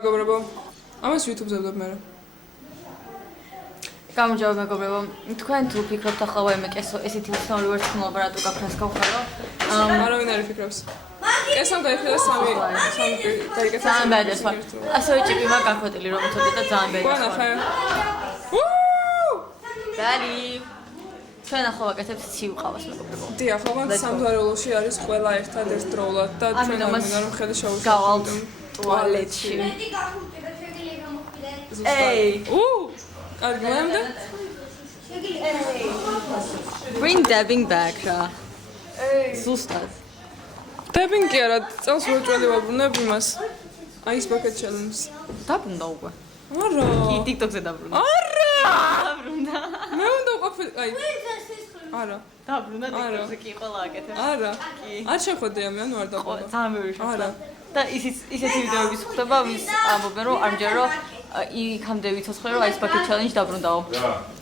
მეგობრებო, ამას YouTube-ზე ვდებ მე. გამარჯობა მეგობრებო, თქვენ თუ ფიქრობთ ახლა ვაიმე კესო ესეთი უცნაური ვერცხლობა რატო გაქრას გავხარო? არავინ არ ფიქრობს. კესამ გაიხადა სამი გაიგეცა. ძალიან ბედებს ვარ. ასევე ჭიპი მაგ გაქვეტილი რომ ცოტა და ძალიან ბედებს. გვანახე. ბალი. ჩვენ ახლა ვაკეთებთ ცივ ყავას მეგობრებო. დიახ, ოღონდ სამზარეულოში არის ყველა ერთადერთდროულად და ჩვენ არ მინდა რომ ხედი შევუშავოთ. გავალთ ტუალეტში. Hey! კარგი, მომდა? Bring dabbing back რა. ზუსტად. Dabbing კი არა, წელს ვეჭველი ვაბრუნებ იმას. Ice bucket challenge. დაბრუნდა უკვე. არა. კი, TikTok-ზე დაბრუნდა. არა! დაბრუნდა. მე უნდა ვყოფილ, აი. არა. დაბრუნდა TikTok-ზე კი ყველა აკეთებს. არა. კი. არ შეხვედრია მე, ანუ არ დაბრუნდა. ძალიან ბევრი შეხვდა. არა. და ისეთი ვიდეოები ხდება, ვის ამბობენ რომ ამჯერ რომ იქამდე ვიცოცხლე რომ Ice Bucket Challenge დაბრუნდაო.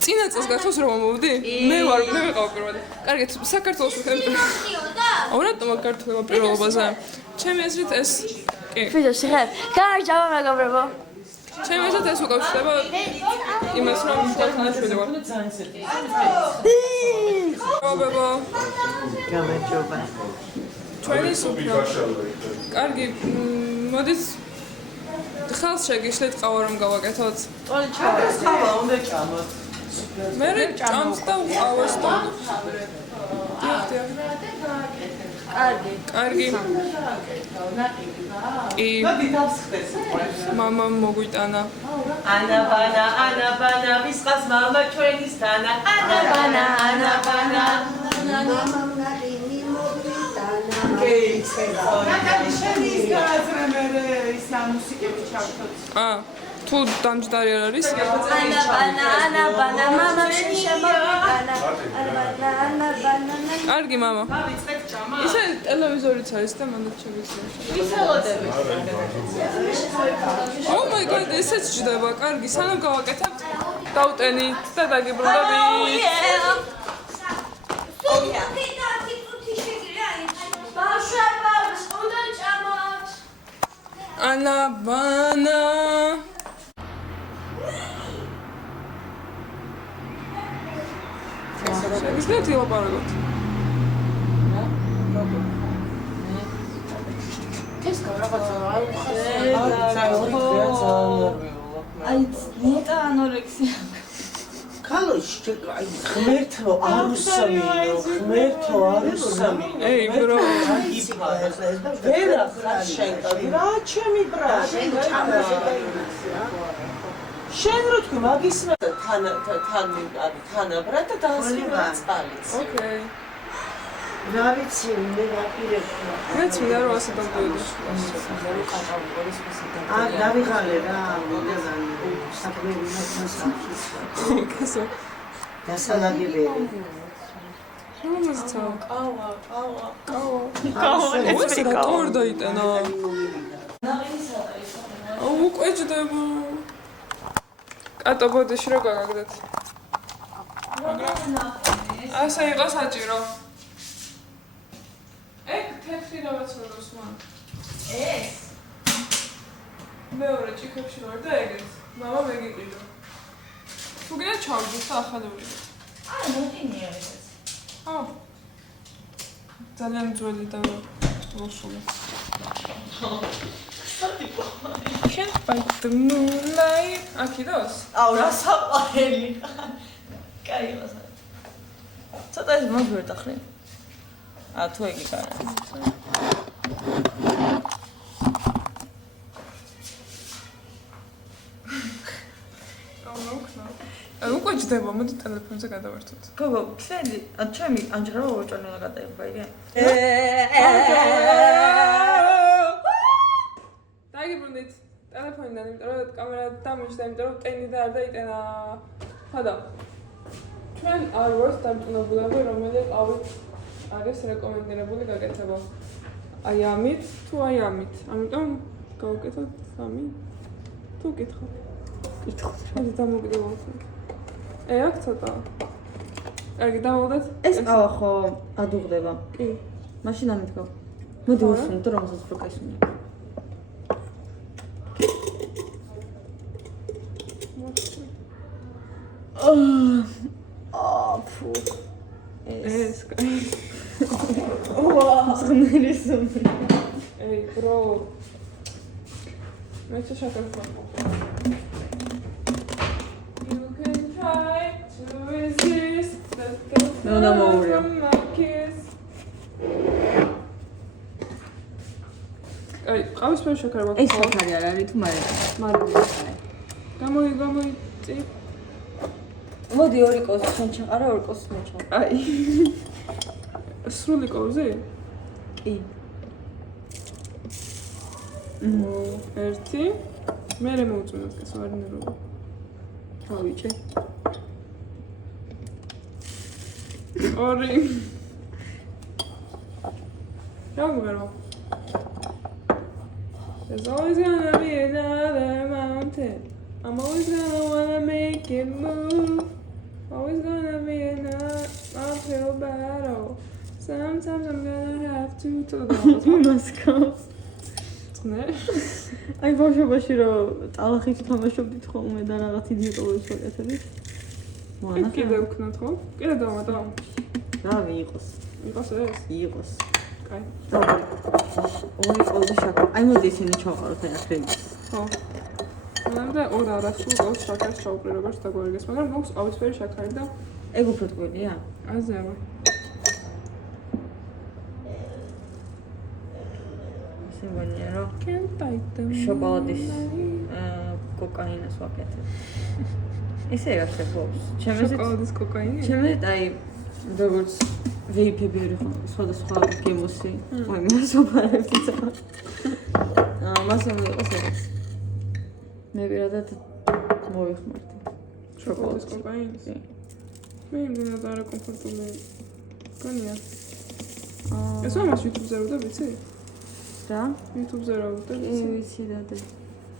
წინა წელს გახსოვს რომ მომოვდი? მე ვიყავ პირველი. კარგი, საქართველოს ვხედავ. აურატომა საქართველოს პირველობაზე. ჩემი აზრით ეს კი. ვიდეო შეხებ. გამარჯობა მეგობრებო. ჩემი აზრით ეს უკავშირდება იმას რომ თანაშვილი ვარ. მეგობრებო. გამარჯობა. ჩვენი სუფრა. კარგი, მოდით ხალხს შეგიშლეთ ყავა რომ გავაკეთოთ. ყავა უნდა ჭამოთ. მე ჭამს და ყავას და. კარგი. კარგი. კი. მოდითავს ხდეს. მამა მოგვიტანა. ანა ვისყას მამა ჩვენისთანა. ანა. ნაკალი შენის გააზრემერე ის მუსიკები ჩავთოთ. თუ დამჯდარი არ არის? ანა მამა შეშემოანა. კარგი მამა. დავიწყეთ ჭამა. ისე ტელევიზორიც არის და მანდ შეგიძლია. ვისელოდები. Oh my god, ესეც ჯდება. კარგი, სანამ გავაკეთებთ, დავტენით და დაგიბრუნდებით. ანა ბანა. შეგიძლიათ ილაპარაკოთ? ეს რაღაცა არ აი, მეტა ანორექსია. ქალოში ღმერთო არ უსამინო. Ey bro. ვერა ხარ შენკავი რა ჩემი ბრა შენ რო თქვი მაგისმა თანაბრა და დასვინა წყალიც. Okay. რა ვიცი მე ვაპირებდი. მეც მინდა რომ ასე დავდივიდი. დავიღალე რა მოდევანი საქმე მოსახის. კასო. დასალაგებელი. რომელცა? ყავა. ეს რა თორ დაიტანა? უკვე ჯდება. კატო ბოდიში რა გაგაგდეთ? ასე იყო საჭირო. ეგ თეთრი რაღაც როდოს მან. ეს მეორე ჭიქებში ვარ და ეგეც. მამა მეგიყიდო. თუ გინდა ჩავდით და ახალებული. მოტინია ეს. ძალიან ძველი და მოსული. Can't fight the moonlight. აქიდოს? აუ რა საყვარელი. კაი მასა. ცოტა ის მოგვერდა ხრი. თუ ეგ იკარა. უკვე ჯდება, მოდი ტელეფონზე გადავერთოთ. გოგო, ქსელი, ჩემი ამჯერად ვაჭრე უნდა გადაიღო, იგი? დაგიბრუნდით ტელეფონიდან, იმიტომ რომ კამერა დამოჩნდა, იმიტომ რომ ტენი და არ დაიტანა. ხოდა. ჩვენ არ ვართ დამტუნებულები, რომელი ყავით არის რეკომენდირებული გაკეთება. აი ამით თუ აი ამით. ამიტომ გავუკეთოთ სამი. თუ გითხავთ. გითხავთ. მე დამოგდევთ. აქ ცოტა. კარგი, დავუღდეთ. ეს ყავა ხო ადუღდება. კი. მაშინ ამით გო. მოდი უსუნდო რომელსაც პროკესინი. ფუ. ეს კაი. ზღნელი სუმი. Ey, bro. მე შეხერხო. You can try to resist the No, Mario. აი, ყავის ვერ შეხერხო. ეს საფარი არ არის თუ მაგრამ. გამოიწი. მოდი ორი კოს შენ ჩაყარა ორი კოს მე ჩაყარა. აი. სრული კოვზე? კი. ერთი. მე მოვწუნოთ ეს ვარნერობა. თავიჩე. ორი. გამგერო. There's always gonna be another mountain. I'm always gonna wanna make it move. Always gonna be another uphill battle. Sometimes I'm gonna have to მასკავს. Ne? აი ბავშვობაში რომ ტალახით თამაშობდით ხოლმე და რაღაც იდიოტებს ვაკეთებდით. მოანა. კიდე ვქნათ ხო? კიდე დავამატა. რავი იყოს. იყოს ეს? იყოს. კაი. ორი კოლი შაკა. აი მოდი ისინი ჩავყაროთ აი ახრები. ხო. მანდა ორ არასრულ კოლს შაქარს ჩაუყრი როგორც დაგვარგეს, მაგრამ მოქვს ყავისფერი შაქარი და ეგ უფრო ტკბილია? აზევა. სიმბონია რომ Can't bite them. შოკოლადის კოკაინას ვაკეთებ. ესე გახსოვს. ჩემს შოკოლადის კოკაინი? ჩემს აი როგორც ვეიფები არის ხო სხვადასხვა გემოსი. აი მას ვაფარებთ ცა. მასე მიიღოს ეს. მე პირადად მოვიხმართ. შოკოლადის კოკაინი? მე იმდენად არა კომფორტული. განია. ეს ამას YouTube-ზე რო და ვიცი? და YouTube-ზე რო და ვიცი და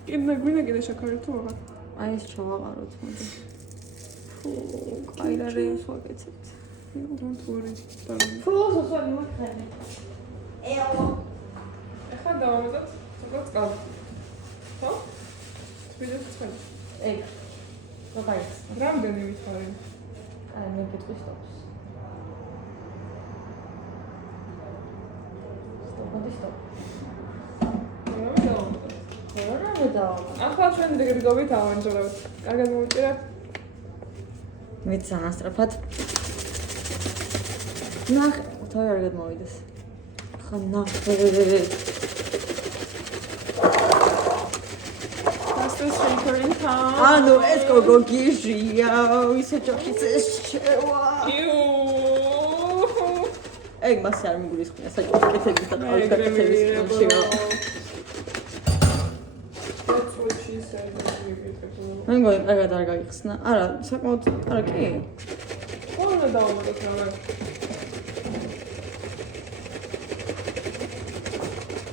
კიდე გვინდა კიდე შაქარი თუ აღარ? აი ეს ჩავაყაროთ მოდი. ფუ, აი რა რეიმს ვაკეთებთ. Don't worry. ფუ, ხოხარ მოხდები. ეო. ეხლა დავამატოთ ცოტა წყალი. ხო? ვიდეოს წყალი. ეგ. როგორიც? რამდენი ვითხარი? აი მე გეტყვი სტოპს. სტოპ. რა დავამატოთ? რა მე დავამატე? ახლა ჩვენ დეგრიგობით ავანჯერავთ. კარგად მოვიწერებთ. მეც ანასტრაფად. ნახ, თავი არ გადმოვიდეს. ხა ნახე. Fastest shaker in town. ანუ ეს გოგო გიჟია, ისე ჯოხის ეს შევა. იუ. ეგ მასე არ მიგულისხმია საჭიროების და ყავის გაკეთების შევა. That's what she said. მე მგონი კარგად არ გაიხსნა. არა, საკმაოდ არა კი. କ'ଣ დავამატოთ რა?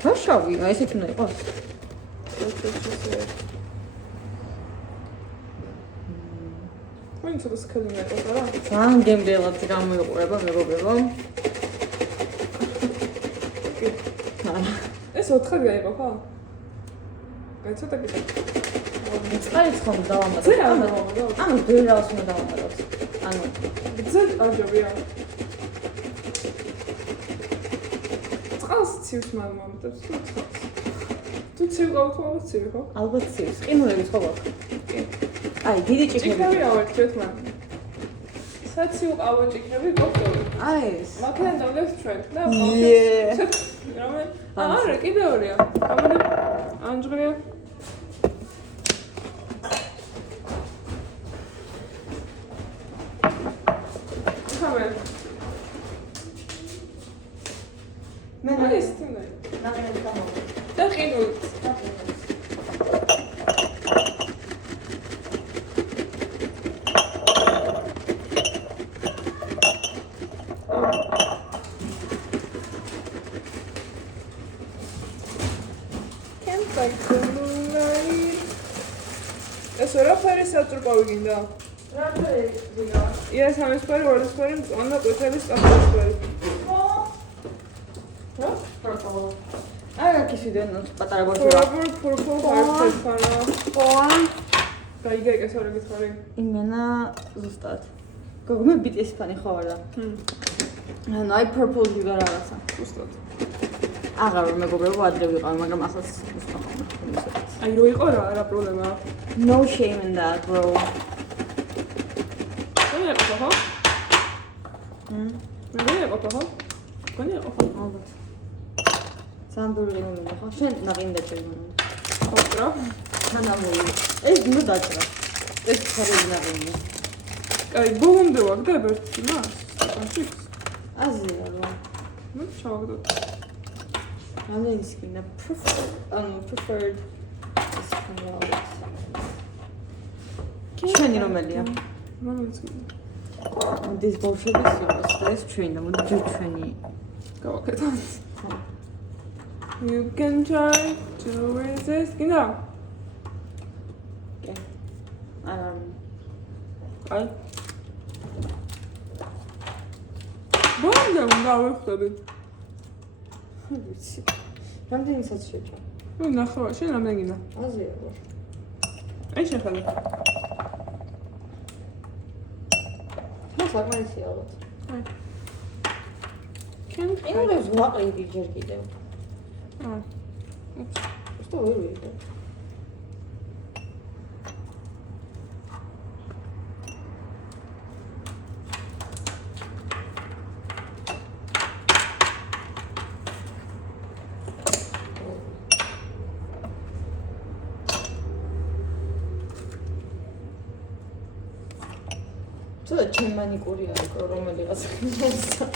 ვაშავი, აი ესეთ უნდა იყოს. That's what she said. ვინ ცოტა სკელი მეტყვა რა? ძალიან გემრიელად გამოიყურება მეგობრებო. ეს 4-ად გაიყო ხო? აი ცოტა კიდე. წყალიც ხომ დავამატოთ. ზე რა დავამატოთ? ანუ ბევრს უნდა დავამატოთ. ანუ გზად აჯობია. წყალს ცივს მაგმამეთებს თუ წყალს. თუ ცივ გავთვალოთ ცივი ხო? ალბათ ცივს. ყინულების ხო გვაქვს? კი. აი, დიდი ჭიქნები. ჭიქნები ავარჩიოთ მაგ. საცივ ყავა ჭიქნები გქონდა. აი ეს. მაგან დავდეს ჩვენ და იე. რამე? არა, კიდე ორია. ამოდი. ანჯღრია. ხამე. მე ეს თუნდა. ნახე გამო. და ყინული. ეს რაფერი საჭრყავი გინდა? რაფერი გინდა? იეს ამის ფერი, ვარდის ფერი, მწვანე ყვითელი სტაფის ფერი. ხო? რა? პურპლ. აი, აქ ისედენ პატარა ბოჭი. Purple heart ფანა. ხო? გაიგე სორი გითხარი. იმენა ზუსტად. გოგო მე BTS ფანი ხო არა? ანუ აი purple ვიგა რაღაცა. უბრალოდ. აღარ რომ მეგობრებო ადრე ვიყავ, მაგრამ ახლა უცბახ. აი რო იყო რა პრობლემა? No shame in that, bro. კონი იყო ხო? მე იყო ხო? კონი იყო ხო? ალბათ. სამბური მომენტი ხო? შენ ნაყინი დაჭერმონა. ხო რა? თანამოი. ეს ნუ დაჭრა. ეს ხარები ნაყინია. კაი, ბოლომდე ვაგდებ ერთი მას. კონჩიქს. აზია რა. ნუ ჩავაგდოთ. რამდენი სკინა preferred შენი რომელია? რომელიც this ბავშვების იყოს და ეს ჩვენი და მოდი ჯერ ჩვენი გავაკეთოთ. You can try to resist. გინდა? კი. აი. ბოლომდე უნდა ვიხდები. ვიცი. რამდენი საათი შეჭა? ნუ ნახე, შენ რამდენი გინდა? აზია რა. აი შეხედე. საკმარისი ალბათ. აი. Can იმებს ვაყიდი ჯერ კიდევ. აა. უps. Что вы видите? Что чем маникюр არის რომელიღაც ხმასა.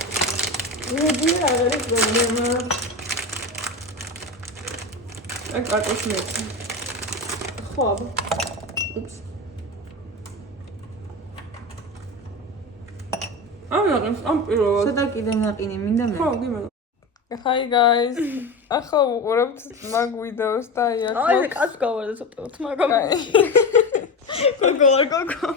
მე არ არის პრობლემა. აი კარტოს მე. ხო. უps. ამ პირველად. სადა კიდე ნაყინი მინდა მე. ხო, გიმელა. Hi guys. ახლა უყურებთ მაგ ვიდეოს და აი აქ აი კაც გავარდა ცოტა მაგამ. გოგო.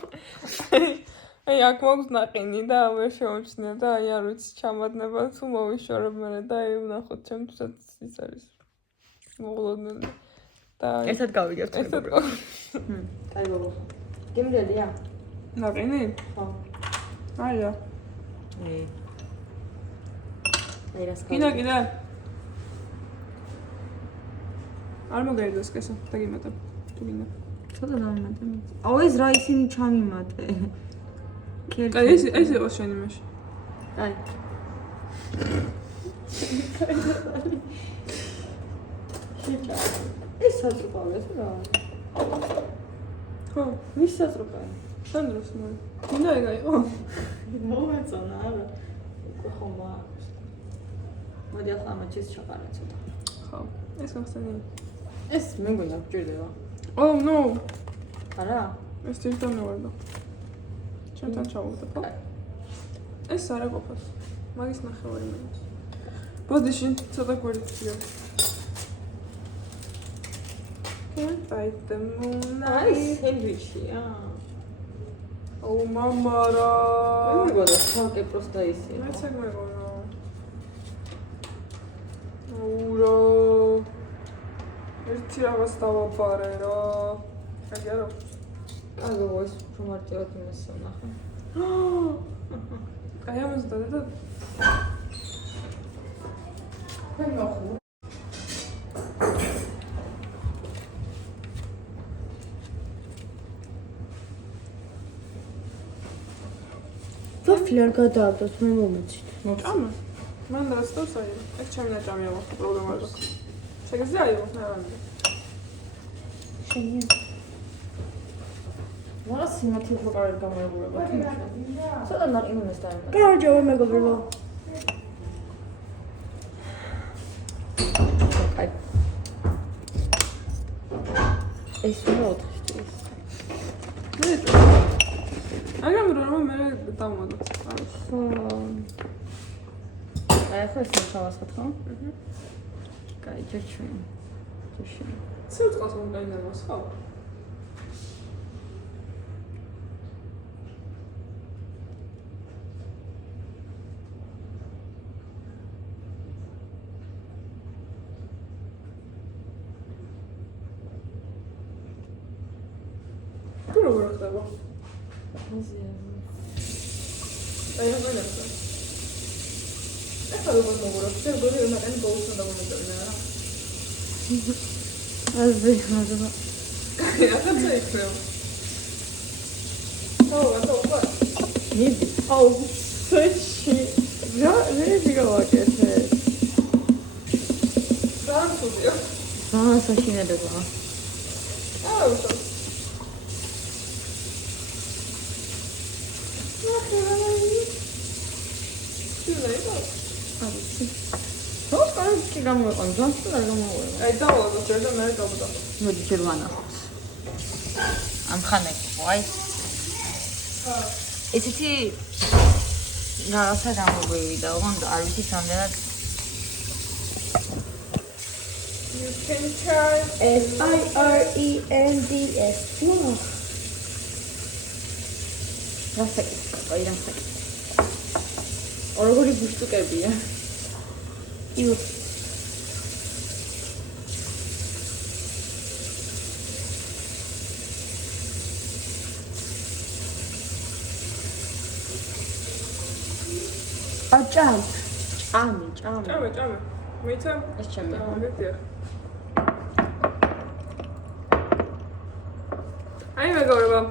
აი აქ მაქვს ნაყინი და ვერ შემოჩნია და აი არ ვიცი ჩამადნება თუ მოვიშორებ მე და აი ვნახოთ ჩემთვისაც ის არის მოულოდნელი და ერთად გავიგებთ მეგობრებო. კაი გოგო. გემრიელია? ნაყინი? ხო. აი რა. აი რას კიდე არ მოგერდეს კესა და გიმატებ თუ გინდა ცოტა დამიმატე. აუ ეს რა ისინი ჩამიმატე. კაი ეს იყო შენი მეში. აი. ეს საწყობეს რა. ხო, მის საწყობაა. სანდროს მე. გინდა ეგა იყო? მომეწონა არა. ხო მაქვს. მოდი ახლა მაჩის ჩაყარა ცოტა. ხო, ეს ახსენე. ეს მე მგონა გჭირდება. Oh no. არა? ეს თვითონ ვარდა. ჩემთან ჩავუვდა ხო? ეს არა ყოფას. მაგის ნახევარი მინუს. ბოდიში ცოტა გვერდია. Can't fight the moonlight. სენდვიჩია. Oh mama რა. მე მგონა ცალკე პროსტა ისე. მეც ეგ მეგონა. ურა. ერთი რაღაც დავაპარე რა. აი არა. აგო ეს პრომარტიოთ იმას ნახე. აი ამას და ხენ მოხუ. ვაფლი არ გადააბდოთ მე მომეცით. მოჭამა. მან დასწორს აი. ეს ჩემი ნაჭამია მოხდა პრობლემა არ აქვს. შეგიძლია აიღოს ნაირად. შენია. რა სიმათი პროგრამები გამარჯვება. ცოტა ნაყინოს დაემატა. გამარჯობა მეგობრებო. აი. ეს რა ოთხი. მე აგამ რომ მე დავმოდო. ხო. აი ხო ეს ხავასხოთ ხო? კაი, ჯერჩვენ. ჯერჩვენ. სულწყვას მომდაინებას ხო? როგორ ხდება? აი რა განაცხადა? ეხლა როგორ მოგურობ? შენ გონი რომ ნაკანი ბოლოს უნდა მომეწონა რა? აზრი ხაზა. ახლა იქნება. ათო უკვე. მიდი. აუ, შეში. რა გავაკეთე? სამსუდია. საშინელებაა. აუ, კი გამოიყო, ძანს თუ არ გამოიყო. აი დავალო ჯერ და მე გავდა. მოდი ჯერ ვანახოთ. ამ ხანები, ვაი. ესეთი რაღაცა გამოგვივიდა, ოღონდ არ ვიცი რამდენად You can try SIRENDS. რასაკი, აი რასაკი. ორგორი ბუშტუკებია. იუ. აჭამ. ჭამი. ჭამე. მეცა ეს ჩემი. მოგეთია. აი მეგობრებო.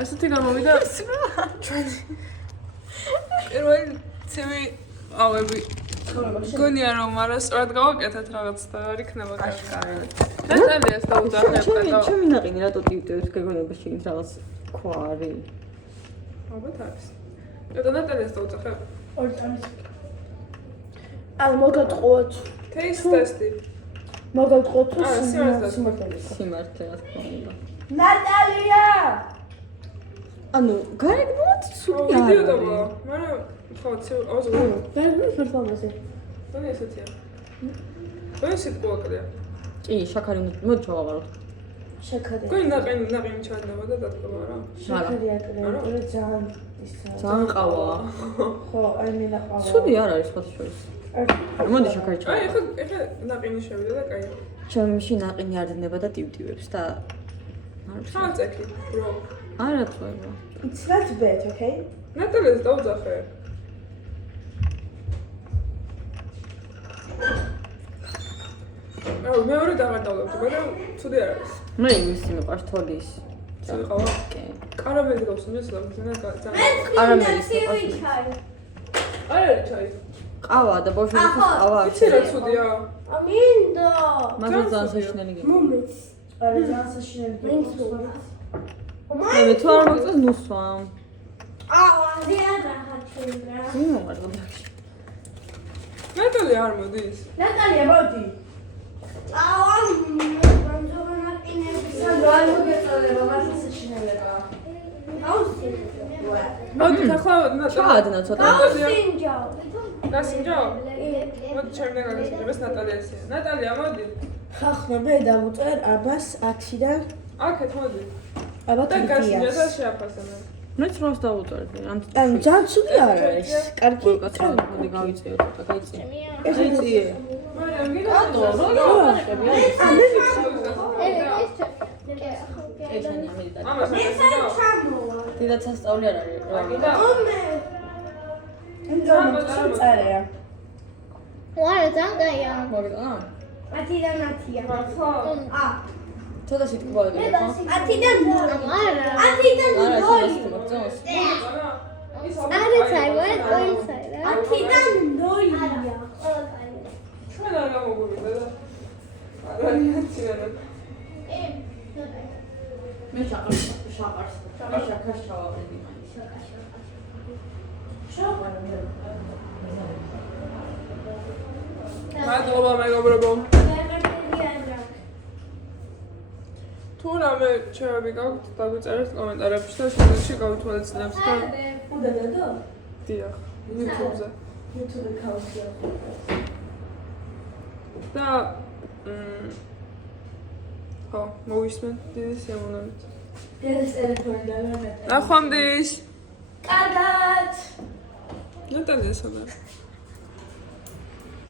ასეთი გამოვიდა ჩვენი პირველი ცივი ავები გონია რომ არასწორად გავაკეთეთ რაღაც და არ იქნება კაშკარი. ნატალია დაუძახებ და ჩემი ნაყინი რატო ტივტევს გეგონებაში ის რაღაც ქვა არის. ალბათ არის. და ნატალია დაუძახებ. ორი წამის. ან მოგატყუოთ. Taste test-ი. მოგატყუოთ სიმართლე. სიმართლე რა თქმა უნდა. ნატალია! ანუ გარეგნულად სული არ ვიდეო არის. დავა. მაგრამ ხო ცივი აუზო. გარეგნულად პერფორმანსი. დონე ესეთია. დონე სიტყვაკია. კი, შაქარი მოდი ჩავაბარო. შაქარი. გონი ნაყინი ჩადდება და დათქობა რა. შაქარი აკრევა, ძალიან ისა. ძალიან ყავა. ხო, აი მე ნაყავა. სული არ არის ხოთი შორის. მოდი შაქარი ჩავაბარო. აი ეხლა ნაყინი შევიდა და კაი. ჩემში ნაყინი არ დნება და ტივტივებს და ხალწექი, ბრო. არა წვება. It's not bad, okay? ნატალიას დაუძახე. აუ მეორე დავარტავლებდი, მაგრამ ცუდი არ არის. მე ისი მიყვარს თოლის. ცუდი ყავა. კი. კარამელი გავსუნდეს და ძალიან. კარამელის მიყვარს. არ არის ჩაი. ყავა და ბოშოვის ყავა. იცი რა ცუდია? ამინდო. მაგრამ ძალიან საშინელი გემი. მომეც. არა, ძალიან საშინელი. მე თუ არ მოგწეს ნუსვამ. აი, არა, ხაჩურა. იმომარგო. ნატალია არ მოდის. ნატალია, მოდი. სანდრო, არ მოგეწოდება, მართლა საშინელებაა. მოდი ახლა ნატალია. ჩაადნა ცოტა. გასინჯო? მოდი ჩემთან გაგასინჯებს ნატალიასია. ნატალია მოდი. ხახნა მე დავუწერ აბას 10-დან. აქეთ მოდი. აბა და გასინჯა და კრიტიას. შეაფასებენ. მეც როს დავუწევდი. ან ძალიან ცუდი არ არის. კარგი კაცო, მოდი გავიწიო ცოტა, გაიწიე. ეცი. მაგრამ გინდა კატო, ა მე ვიცი. ეჩანი ამედიტა. ამას გასინჯო? დიდად სასწაული არ არის. გინდა? ამ წერია. ვარ ძალიან მოგიტანა? 10-დან 10-ია. ხო. ცოტა სიტყვები გქონდა. 10-დან 0. არა 10-დან არა, 0. ცოტა სიტყვები გქონდა. არის საერთოდ ყოველსა რა 10-დან 0-ია. ჩვენ არ გამოგვივიდა და არიან ცირა. მე შაყარს. მე შაქარს ჩავავედი მაინც. მადლობა მეგობრებო. თუ რამე ჩემები გაქვთ, დაგვიწერეთ კომენტარებში და შედეგში გავითვალისწინებთ და უნდა დადო? დიახ, YouTube-ზე. YouTube account-ზე. და ხო, მოვისმენ დიდი სიამოვნებით. ეს ტელეფონი და რა მეტყვი. ნახვამდის. კარგად. ნატალია სადა?